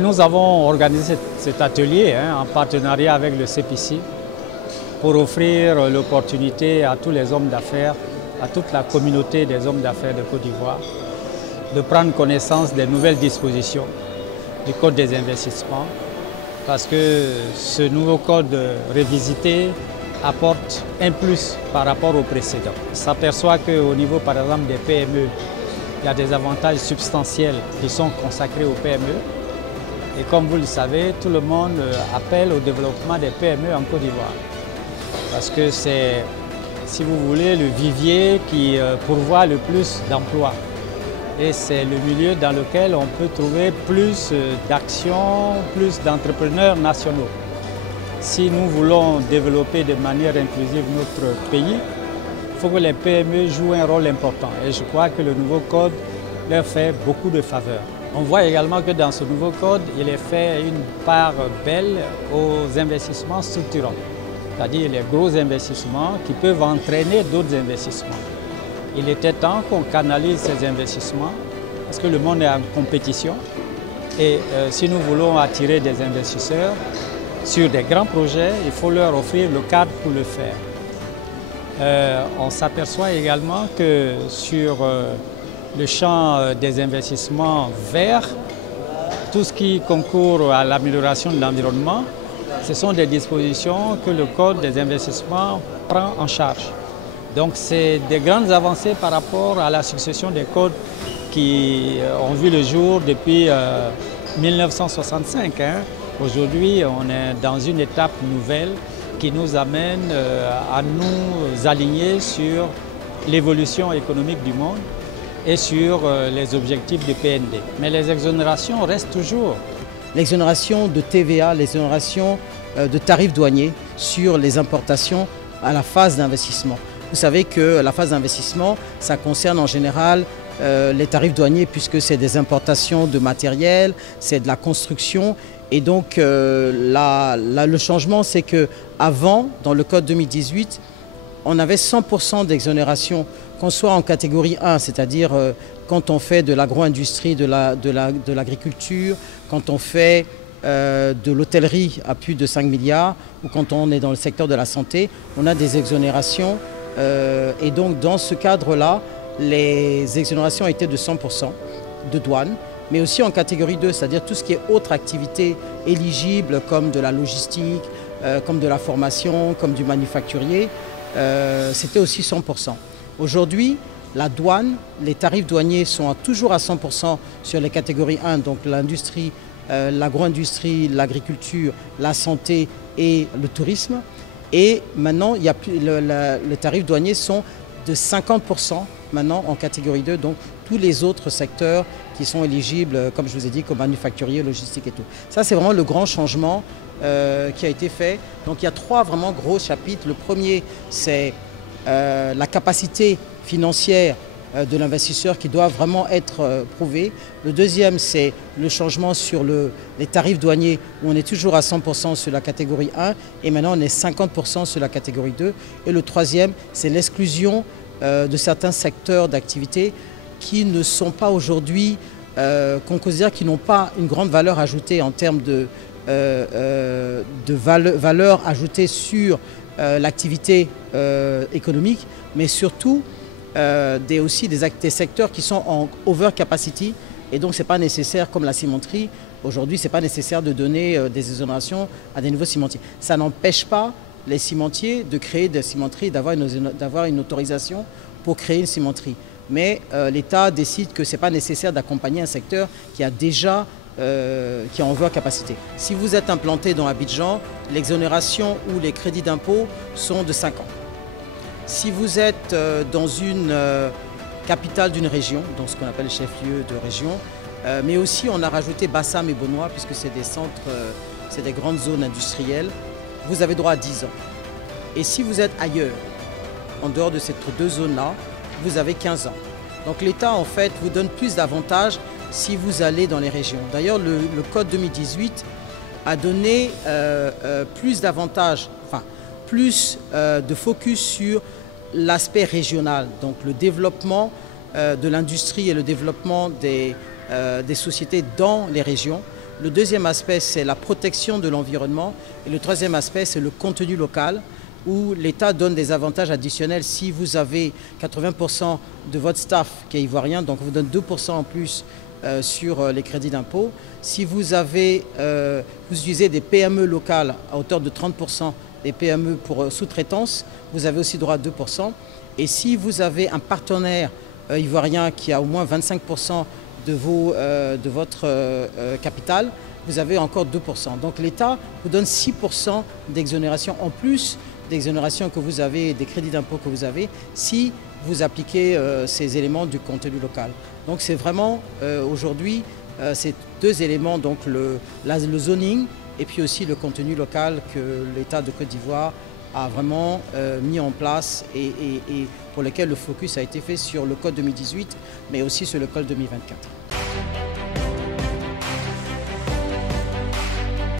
Nous avons organisé cet atelier en partenariat avec le CPC pour offrir l'opportunité à tous les hommes d'affaires, à toute la communauté des hommes d'affaires de Côte d'Ivoire, de prendre connaissance des nouvelles dispositions du Code des investissements, parce que ce nouveau code révisité apporte un plus par rapport au précédent. On s'aperçoit qu'au niveau, par exemple, des PME, il y a des avantages substantiels qui sont consacrés aux PME. Et comme vous le savez, tout le monde appelle au développement des PME en Côte d'Ivoire. Parce que c'est, si vous voulez, le vivier qui pourvoit le plus d'emplois. Et c'est le milieu dans lequel on peut trouver plus d'actions, plus d'entrepreneurs nationaux. Si nous voulons développer de manière inclusive notre pays, il faut que les PME jouent un rôle important. Et je crois que le nouveau code leur fait beaucoup de faveurs. On voit également que dans ce nouveau code, il est fait une part belle aux investissements structurants, c'est-à-dire les gros investissements qui peuvent entraîner d'autres investissements. Il était temps qu'on canalise ces investissements parce que le monde est en compétition et si nous voulons attirer des investisseurs sur des grands projets, il faut leur offrir le cadre pour le faire. On s'aperçoit également que sur le champ des investissements verts, tout ce qui concourt à l'amélioration de l'environnement, ce sont des dispositions que le Code des investissements prend en charge. Donc c'est des grandes avancées par rapport à la succession des codes qui ont vu le jour depuis 1965. Aujourd'hui, on est dans une étape nouvelle qui nous amène à nous aligner sur l'évolution économique du monde et sur les objectifs du PND. Mais les exonérations restent toujours. L'exonération de TVA, l'exonération de tarifs douaniers sur les importations à la phase d'investissement. Vous savez que la phase d'investissement, ça concerne en général les tarifs douaniers puisque c'est des importations de matériel, c'est de la construction. Et donc le changement, c'est qu'avant, dans le Code 2018, on avait 100% d'exonération, qu'on soit en catégorie 1, c'est-à-dire quand on fait de l'agro-industrie, de l'agriculture, quand on fait de l'hôtellerie à plus de 5 milliards, ou quand on est dans le secteur de la santé, on a des exonérations. Et donc dans ce cadre-là, les exonérations étaient de 100% de douane, mais aussi en catégorie 2, c'est-à-dire tout ce qui est autre activité éligible, comme de la logistique, comme de la formation, comme du manufacturier, c'était aussi 100%. Aujourd'hui, la douane, les tarifs douaniers sont toujours à 100% sur les catégories 1, donc l'industrie, l'agro-industrie, l'agriculture, la santé et le tourisme. Et maintenant, les tarifs douaniers sont de 50% maintenant en catégorie 2, donc tous les autres secteurs qui sont éligibles, comme je vous ai dit, comme manufacturier, logistique et tout. Ça, c'est vraiment le grand changement qui a été fait. Donc il y a 3 vraiment gros chapitres. Le premier, c'est la capacité financière de l'investisseur qui doit vraiment être prouvée. Le deuxième, c'est le changement sur les tarifs douaniers où on est toujours à 100% sur la catégorie 1 et maintenant on est 50% sur la catégorie 2. Et le troisième, c'est l'exclusion de certains secteurs d'activité qui ne sont pas aujourd'hui, qu'on considère qui n'ont pas une grande valeur ajoutée en termes de valeur ajoutée sur l'activité économique, mais surtout aussi des secteurs qui sont en overcapacity et donc c'est pas nécessaire, comme la cimenterie, aujourd'hui c'est pas nécessaire de donner des exonérations à des nouveaux cimentiers. Ça n'empêche pas les cimentiers de créer des cimenteries, d'avoir une autorisation pour créer une cimenterie. Mais l'État décide que c'est pas nécessaire d'accompagner un secteur qui a déjà qui est en overcapacité. Si vous êtes implanté dans Abidjan, l'exonération ou les crédits d'impôt sont de 5 ans. Si vous êtes dans une capitale d'une région, donc ce qu'on appelle chef-lieu de région, mais aussi on a rajouté Bassam et Bonois, puisque c'est des centres, c'est des grandes zones industrielles, vous avez droit à 10 ans. Et si vous êtes ailleurs, en dehors de ces 2 zones-là, vous avez 15 ans. Donc l'État, en fait, vous donne plus d'avantages si vous allez dans les régions. D'ailleurs, le Code 2018 a donné plus d'avantages, enfin, plus de focus sur l'aspect régional, donc le développement de l'industrie et le développement des sociétés dans les régions. Le deuxième aspect, c'est la protection de l'environnement. Et le troisième aspect, c'est le contenu local, où l'État donne des avantages additionnels. Si vous avez 80% de votre staff qui est ivoirien, donc on vous donne 2% en plus sur les crédits d'impôt. Si vous utilisez des PME locales à hauteur de 30%, des PME pour sous-traitance, vous avez aussi droit à 2%. Et si vous avez un partenaire ivoirien qui a au moins 25% de votre capital, vous avez encore 2%. Donc l'État vous donne 6% d'exonération en plus d'exonération que vous avez, des crédits d'impôt que vous avez, si vous appliquez ces éléments du contenu local. Donc c'est vraiment aujourd'hui ces deux éléments, donc le zoning et puis aussi le contenu local que l'État de Côte d'Ivoire a vraiment mis en place et pour lequel le focus a été fait sur le Code 2018, mais aussi sur le Code 2024.